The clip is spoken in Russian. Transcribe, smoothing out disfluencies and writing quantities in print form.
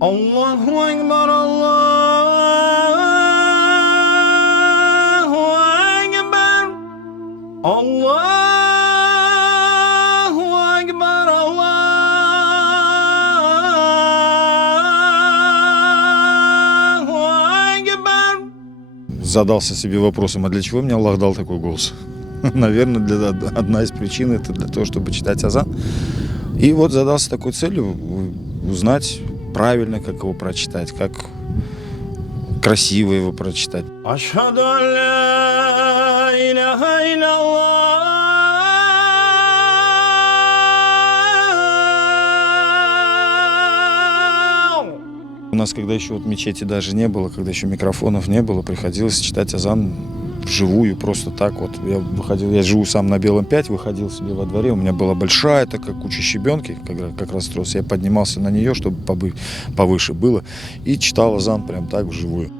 Аллаху Акбар, Аллаху Акбар, Аллаху Акбар, Аллаху Акбар. Задался себе вопросом, а для чего мне Аллах дал такой голос? Наверное, одна из причин это для того, чтобы читать азан. И вот задался такой целью узнать правильно, как его прочитать, как красиво его прочитать. Ашхаду ан ла иляха илlallah. У нас, когда еще вот мечети даже не было, когда еще микрофонов не было, приходилось читать азан вживую, просто так вот. Я живу сам на Белом 5, выходил себе во дворе, у меня была большая такая куча щебенки, как раз строился. Я поднимался на нее, чтобы повыше было, и читал азан прям так вживую.